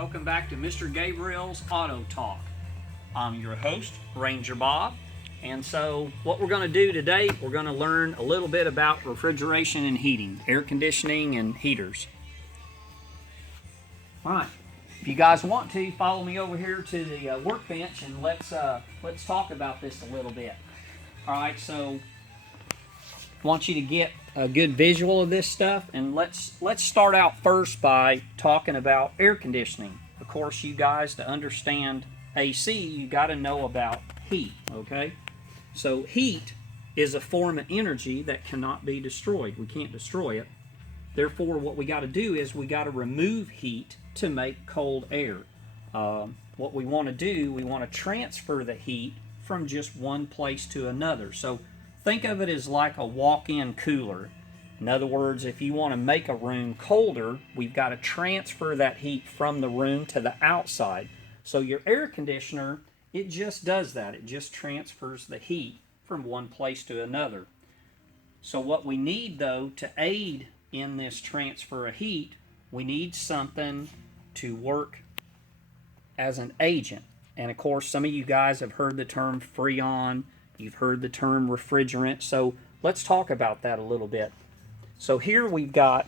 Welcome back to Mr. Gabriel's Auto Talk. I'm your host, Ranger Bob. And so what we're going to do today, we're going to learn a little bit about refrigeration and heating, air conditioning and heaters. All right. If you guys want to, follow me over here to the workbench and let's talk about this a little bit. All right, so I want you to get a good visual of this stuff, and let's start out first by talking about air conditioning. Of course, you guys, to understand AC, you got to know about heat, okay? So heat is a form of energy that cannot be destroyed. We can't destroy it. Therefore, what we got to do is we got to remove heat to make cold air. What we want to do, we want to transfer the heat from just one place to another. So think of it as like a walk-in cooler. In other words, if you want to make a room colder, we've got to transfer that heat from the room to the outside. So your air conditioner, it just does that. It just transfers the heat from one place to another. So what we need, though, to aid in this transfer of heat, we need something to work as an agent. And of course, some of you guys have heard the term Freon. You've heard the term refrigerant. So let's talk about that a little bit. So here we've got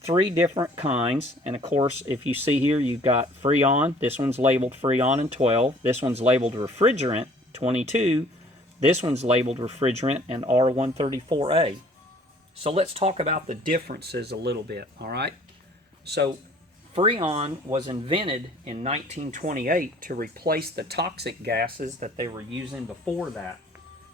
three different kinds. And of course, if you see here, you've got Freon. This one's labeled Freon and 12. This one's labeled refrigerant, 22. This one's labeled refrigerant and R134A. So let's talk about the differences a little bit, all right? So Freon was invented in 1928 to replace the toxic gases that they were using before that.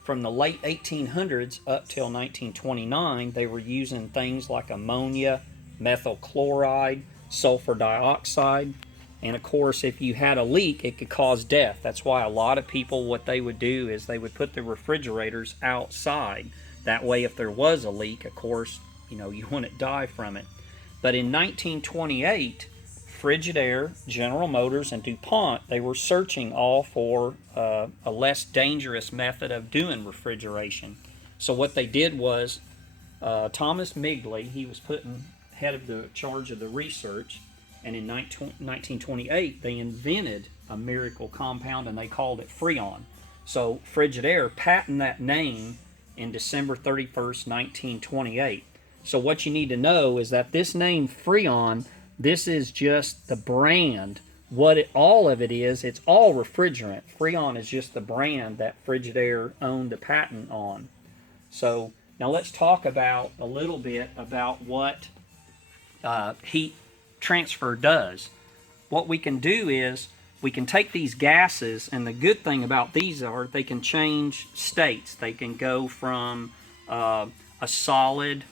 From the late 1800s up till 1929, they were using things like ammonia, methyl chloride, sulfur dioxide, and of course, if you had a leak, it could cause death. That's why a lot of people, what they would do is they would put the refrigerators outside. That way, if there was a leak, of course, you wouldn't die from it. But in 1928, Frigidaire, General Motors, and DuPont, they were searching all for a less dangerous method of doing refrigeration. So what they did was, Thomas Migley, he was put in head of the charge of the research, and in 1928, they invented a miracle compound, and they called it Freon. So Frigidaire patented that name in December 31st, 1928. So what you need to know is that this name Freon, this is just the brand. All of it is, it's all refrigerant. Freon is just the brand that Frigidaire owned the patent on. So now let's talk about a little bit about what heat transfer does. What we can do is we can take these gases, and the good thing about these are they can change states. They can go from a solid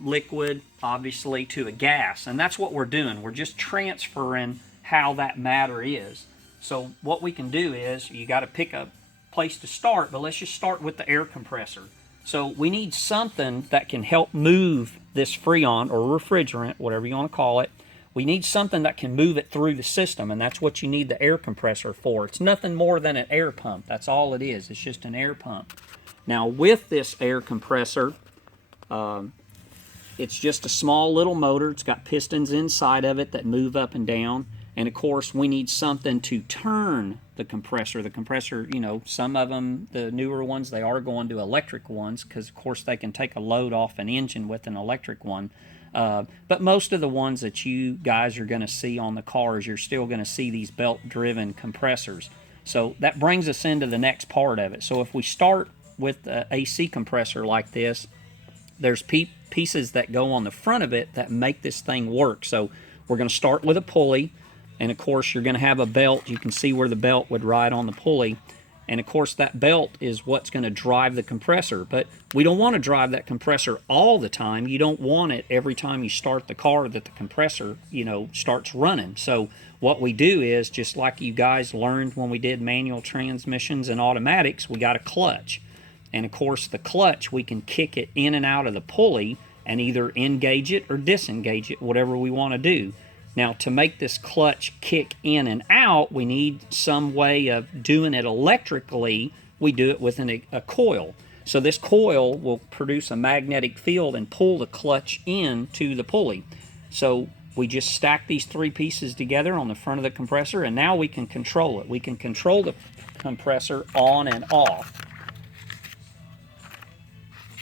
liquid, obviously, to a gas, and that's what we're doing. We're just transferring how that matter is. So what we can do is, you got to pick a place to start, but let's just start with the air compressor. So we need something that can help move this Freon or refrigerant, whatever you want to call it. We need something that can move it through the system, and that's what you need the air compressor for. It's nothing more than an air pump. That's all it is. It's just an air pump. Now, with this air compressor, it's just a small little motor. It's got pistons inside of it that move up and down. And of course, we need something to turn the compressor. The compressor, some of them, the newer ones, they are going to electric ones because, of course, they can take a load off an engine with an electric one. But most of the ones that you guys are going to see on the cars, you're still going to see these belt-driven compressors. So that brings us into the next part of it. So if we start with the AC compressor like this, there's pieces that go on the front of it that make this thing work. So we're going to start with a pulley, and of course you're going to have a belt. You can see where the belt would ride on the pulley, and of course that belt is what's going to drive the compressor. But we don't want to drive that compressor all the time. You don't want it every time you start the car that the compressor, starts running. So what we do is, just like you guys learned when we did manual transmissions and automatics, we got a clutch. And of course, the clutch, we can kick it in and out of the pulley and either engage it or disengage it, whatever we want to do. Now, to make this clutch kick in and out, we need some way of doing it electrically. We do it with a coil. So this coil will produce a magnetic field and pull the clutch into the pulley. So we just stack these 3 pieces together on the front of the compressor, and now we can control it. We can control the compressor on and off.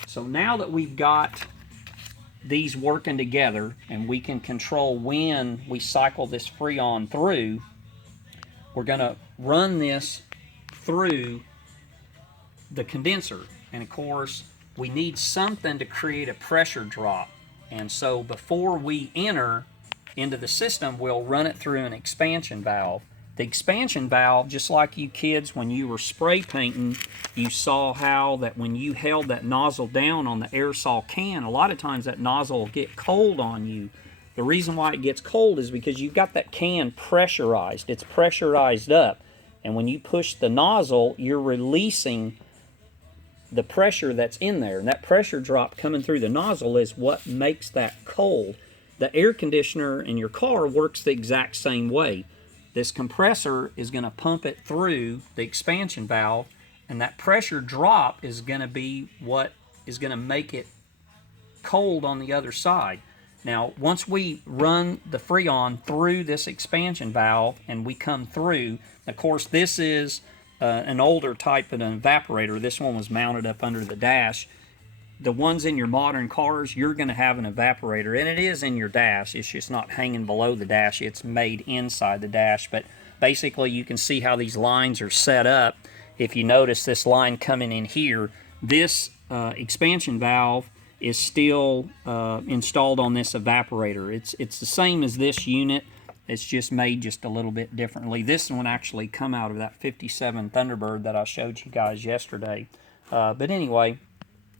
So now that we've got these working together and we can control when we cycle this Freon through, we're going to run this through the condenser. And of course, we need something to create a pressure drop. And so before we enter into the system, we'll run it through an expansion valve. The expansion valve, just like you kids when you were spray painting, you saw how that when you held that nozzle down on the aerosol can, a lot of times that nozzle will get cold on you. The reason why it gets cold is because you've got that can pressurized. It's pressurized up. And when you push the nozzle, you're releasing the pressure that's in there. And that pressure drop coming through the nozzle is what makes that cold. The air conditioner in your car works the exact same way. This compressor is going to pump it through the expansion valve, and that pressure drop is going to be what is going to make it cold on the other side. Now, once we run the Freon through this expansion valve and we come through, of course, this is an older type of an evaporator. This one was mounted up under the dash. The ones in your modern cars, you're going to have an evaporator, and it is in your dash. It's just not hanging below the dash. It's made inside the dash. But basically, you can see how these lines are set up. If you notice this line coming in here, this expansion valve is still installed on this evaporator. It's the same as this unit. It's just made just a little bit differently. This one actually come out of that 57 Thunderbird that I showed you guys yesterday. But anyway,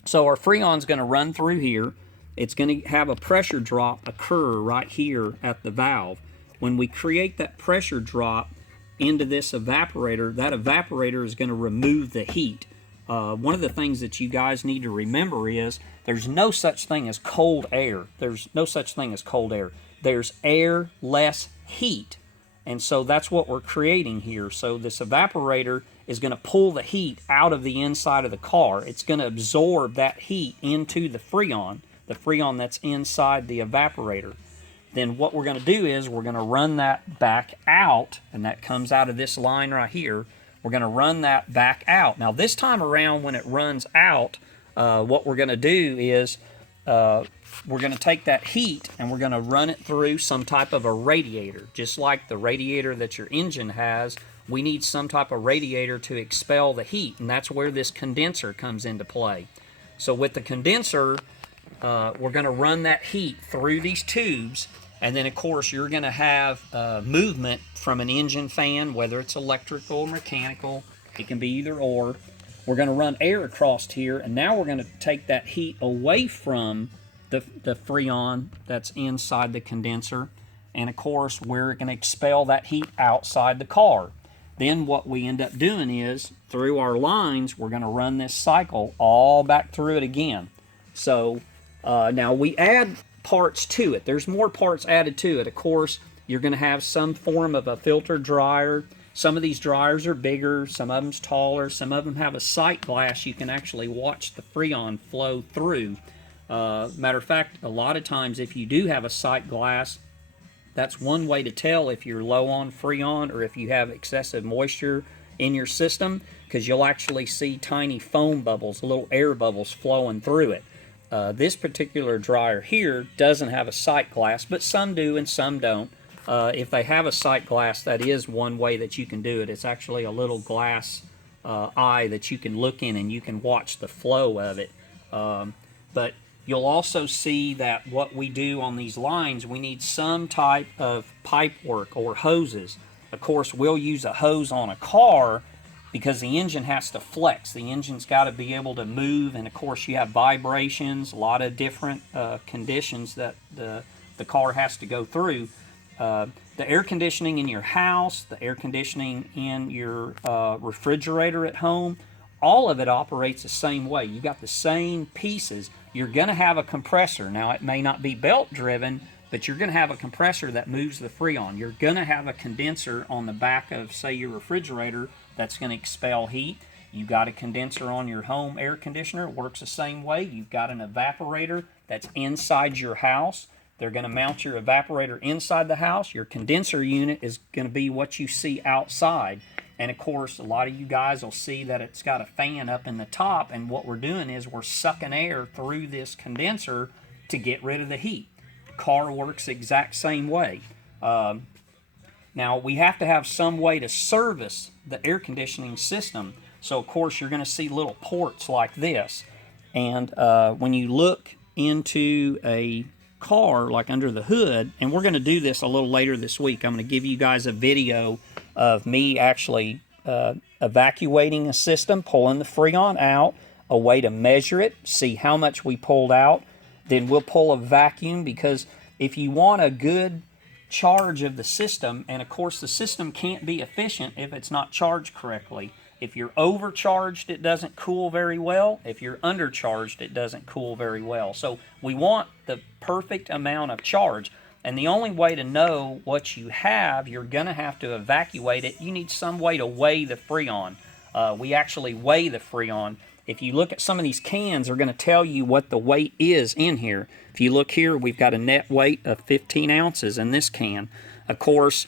so our Freon's going to run through here. It's going to have a pressure drop occur right here at the valve. When we create that pressure drop into this evaporator, that evaporator is going to remove the heat. One of the things that you guys need to remember is there's no such thing as cold air. There's no such thing as cold air. There's air less heat. And so that's what we're creating here. So this evaporator is going to pull the heat out of the inside of the car. It's going to absorb that heat into the Freon that's inside the evaporator. Then what we're going to do is we're going to run that back out, and that comes out of this line right here. We're going to run that back out. Now this time around when it runs out, what we're going to do is we're going to take that heat and we're going to run it through some type of a radiator. Just like the radiator that your engine has, we need some type of radiator to expel the heat, and that's where this condenser comes into play. So with the condenser, we're going to run that heat through these tubes, and then of course you're going to have movement from an engine fan, whether it's electrical or mechanical. It can be either or. We're going to run air across here, and now we're going to take that heat away from the Freon that's inside the condenser, and of course we're going to expel that heat outside the car. Then what we end up doing is, through our lines, we're going to run this cycle all back through it again. So now we add parts to it. There's more parts added to it. Of course, you're going to have some form of a filter dryer. Some of these dryers are bigger, some of them's taller, some of them have a sight glass you can actually watch the Freon flow through. Matter of fact, a lot of times if you do have a sight glass, that's one way to tell if you're low on Freon or if you have excessive moisture in your system, because you'll actually see tiny foam bubbles, little air bubbles flowing through it. This particular dryer here doesn't have a sight glass, but some do and some don't. If they have a sight glass, that is one way that you can do it. It's actually a little glass eye that you can look in and you can watch the flow of it. But you'll also see that what we do on these lines, we need some type of pipe work or hoses. Of course, we'll use a hose on a car because the engine has to flex. The engine's got to be able to move, and of course you have vibrations, a lot of different conditions that the car has to go through. The air conditioning in your house, the air conditioning in your refrigerator at home, all of it operates the same way. You got the same pieces. You're going to have a compressor. Now, it may not be belt driven, but you're going to have a compressor that moves the Freon. You're going to have a condenser on the back of, say, your refrigerator that's going to expel heat. You've got a condenser on your home air conditioner. It works the same way. You've got an evaporator that's inside your house They're going to mount your evaporator inside the house. Your condenser unit is going to be what you see outside. And of course, a lot of you guys will see that it's got a fan up in the top, and what we're doing is we're sucking air through this condenser to get rid of the heat. Car works the exact same way. Now, we have to have some way to service the air conditioning system. So, of course, you're going to see little ports like this. And when you look into a car, like under the hood, and we're going to do this a little later this week. I'm going to give you guys a video of me actually evacuating a system, pulling the Freon out, a way to measure it, see how much we pulled out. Then we'll pull a vacuum, because if you want a good charge of the system, and of course the system can't be efficient if it's not charged correctly. If you're overcharged, it doesn't cool very well. If you're undercharged, it doesn't cool very well. So we want the perfect amount of charge. And the only way to know what you have, you're going to have to evacuate it. You need some way to weigh the Freon. We actually weigh the Freon. If you look at some of these cans, they're going to tell you what the weight is in here. If you look here, we've got a net weight of 15 ounces in this can. Of course,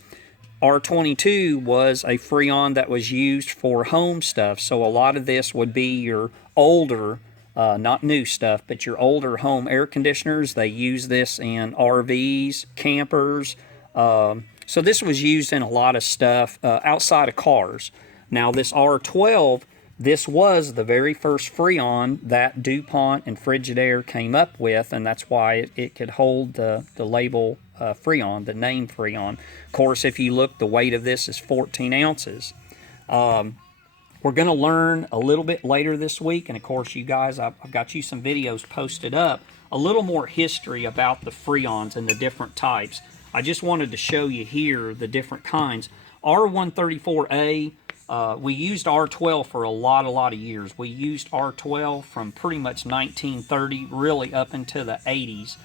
R22 was a Freon that was used for home stuff, so a lot of this would be your older, not new stuff, but your older home air conditioners. They use this in RVs, campers. So this was used in a lot of stuff outside of cars. Now this R12, this was the very first Freon that DuPont and Frigidaire came up with, and that's why it could hold the label Freon, the name Freon. Of course, if you look, the weight of this is 14 ounces. We're going to learn a little bit later this week, and of course, you guys, I've got you some videos posted up, a little more history about the Freons and the different types. I just wanted to show you here the different kinds. R134A, we used R12 for a lot of years. We used R12 from pretty much 1930 really up into the 80s.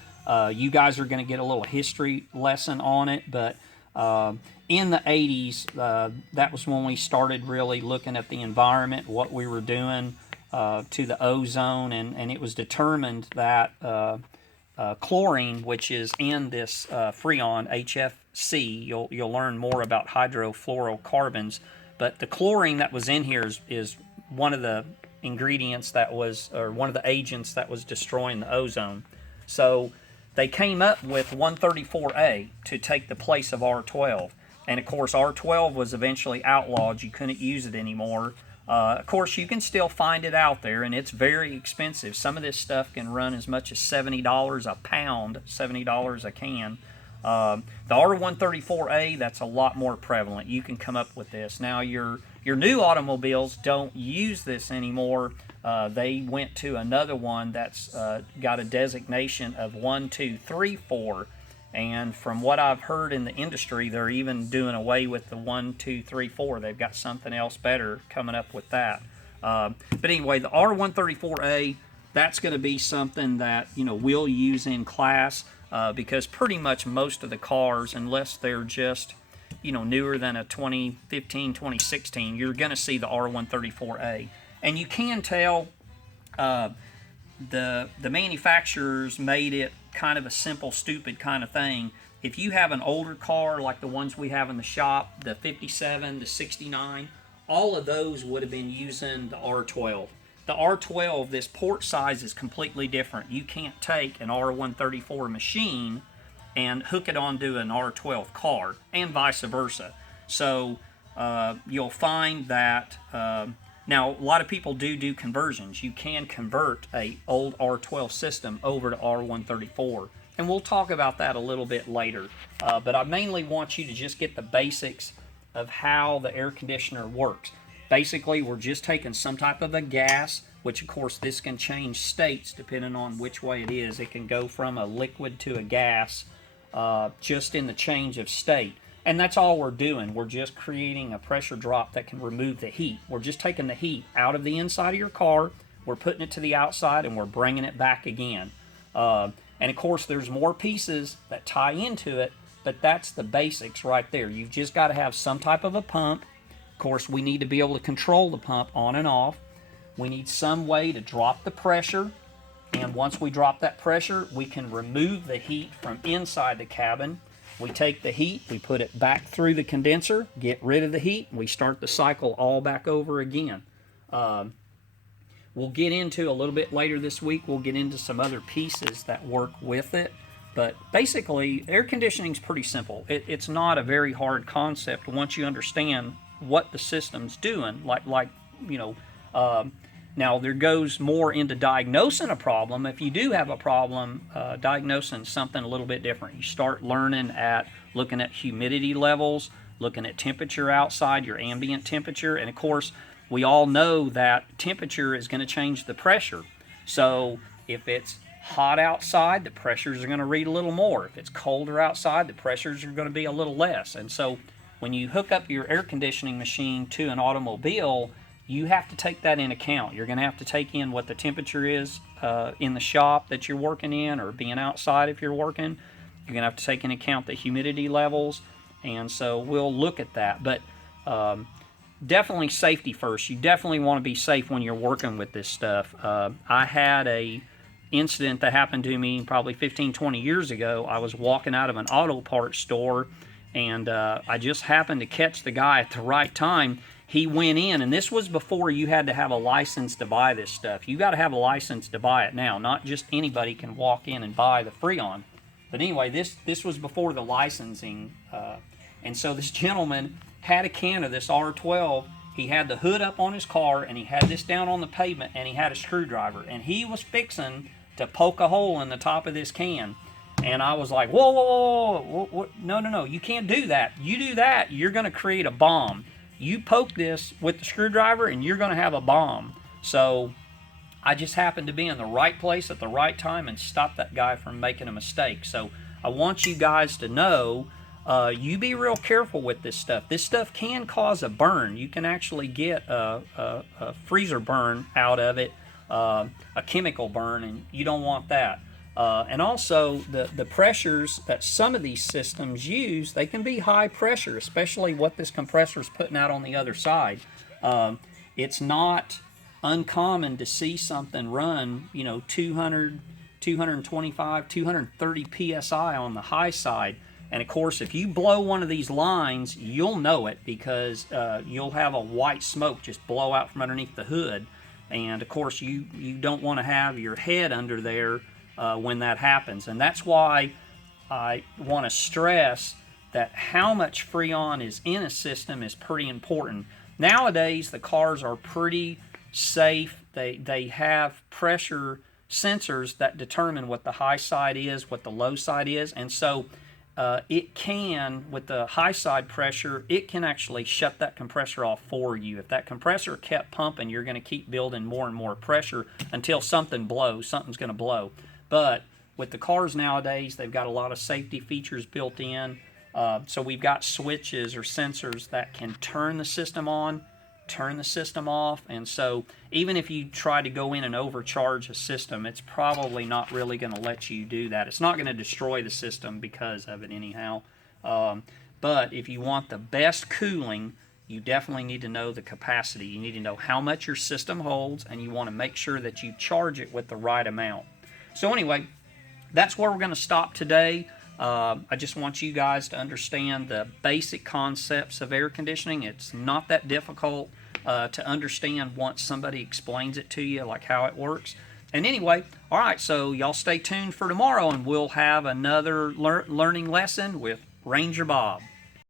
You guys are going to get a little history lesson on it, but in the 80s, that was when we started really looking at the environment, what we were doing to the ozone, and it was determined that chlorine, which is in this Freon, HFC, you'll learn more about hydrofluorocarbons, but the chlorine that was in here is one of the ingredients that was, or one of the agents that was destroying the ozone. So they came up with 134A to take the place of R12. And of course, R12 was eventually outlawed. You couldn't use it anymore. Of course, you can still find it out there, and it's very expensive. Some of this stuff can run as much as $70 a pound, $70 a can. The R134A, that's a lot more prevalent. You can come up with this. Now, your new automobiles don't use this anymore. They went to another one that's got a designation of 1, 2, 3, 4. And from what I've heard in the industry, they're even doing away with the 1, 2, 3, 4. They've got something else better coming up with that. But anyway, the R134A, that's going to be something that, you know, we'll use in class because pretty much most of the cars, unless they're just, you know, newer than a 2015, 2016, you're going to see the R134A. And you can tell the manufacturers made it kind of a simple, stupid kind of thing. If you have an older car like the ones we have in the shop, the 57, the 69, all of those would have been using the R12. The R12, this port size is completely different. You can't take an R134 machine and hook it onto an R12 car, and vice versa. So you'll find that now a lot of people do conversions. You can convert a old R12 system over to R134, and we'll talk about that a little bit later. But I mainly want you to just get the basics of how the air conditioner works. Basically, we're just taking some type of a gas, which of course this can change states depending on which way it is. It can go from a liquid to a gas just in the change of state. And that's all we're doing. We're just creating a pressure drop that can remove the heat. We're just taking the heat out of the inside of your car, we're putting it to the outside, and we're bringing it back again. And of course, there's more pieces that tie into it, but that's the basics right there. You've just got to have some type of a pump. Of course, we need to be able to control the pump on and off. We need some way to drop the pressure. And once we drop that pressure, we can remove the heat from inside the cabin. We take the heat, we put it back through the condenser, get rid of the heat, and we start the cycle all back over again. We'll get into a little bit later this week, we'll get into some other pieces that work with it. But basically, air conditioning is pretty simple. It's not a very hard concept once you understand what the system's doing. Now there goes more into diagnosing a problem. If you do have a problem, diagnosing something a little bit different. You start learning at looking at humidity levels, looking at temperature outside, your ambient temperature, and of course, we all know that temperature is going to change the pressure. So if it's hot outside, the pressures are going to read a little more. If it's colder outside, the pressures are going to be a little less. And so when you hook up your air conditioning machine to an automobile, you have to take that in account. You're going to have to take in what the temperature is in the shop that you're working in, or being outside if you're working. You're going to have to take into account the humidity levels, and so we'll look at that. But definitely safety first. You definitely want to be safe when you're working with this stuff. I had a incident that happened to me probably 15-20 years ago. I was walking out of an auto parts store, and I just happened to catch the guy at the right time. He went in, and this was before you had to have a license to buy this stuff. You got to have a license to buy it now. Not just anybody can walk in and buy the Freon. But anyway, this was before the licensing. And so this gentleman had a can of this R12. He had the hood up on his car, and he had this down on the pavement, and he had a screwdriver. And he was fixing to poke a hole in the top of this can. And I was like, whoa, whoa, whoa, whoa, no, you can't do that. You do that, you're going to create a bomb. You poke this with the screwdriver and you're going to have a bomb. So I just happened to be in the right place at the right time and stop that guy from making a mistake. So I want you guys to know, you be real careful with this stuff. This stuff can cause a burn. You can actually get a freezer burn out of it, a chemical burn, and you don't want that. And also, the pressures that some of these systems use, they can be high pressure, especially what this compressor is putting out on the other side. It's not uncommon to see something run, 200, 225, 230 psi on the high side. And of course, if you blow one of these lines, you'll know it, because you'll have a white smoke just blow out from underneath the hood. And of course, you don't want to have your head under there when that happens. And that's why I want to stress that how much Freon is in a system is pretty important. Nowadays, the cars are pretty safe. They have pressure sensors that determine what the high side is, what the low side is, and so it can, with the high side pressure, it can actually shut that compressor off for you. If that compressor kept pumping, you're going to keep building more and more pressure until something blows. Something's going to blow. But with the cars nowadays, they've got a lot of safety features built in. So we've got switches or sensors that can turn the system on, turn the system off. And so even if you try to go in and overcharge a system, it's probably not really going to let you do that. It's not going to destroy the system because of it anyhow. But if you want the best cooling, you definitely need to know the capacity. You need to know how much your system holds, and you want to make sure that you charge it with the right amount. So anyway, that's where we're going to stop today. I just want you guys to understand the basic concepts of air conditioning. It's not that difficult to understand once somebody explains it to you, like how it works. And anyway, all right, so y'all stay tuned for tomorrow, and we'll have another learning lesson with Ranger Bob.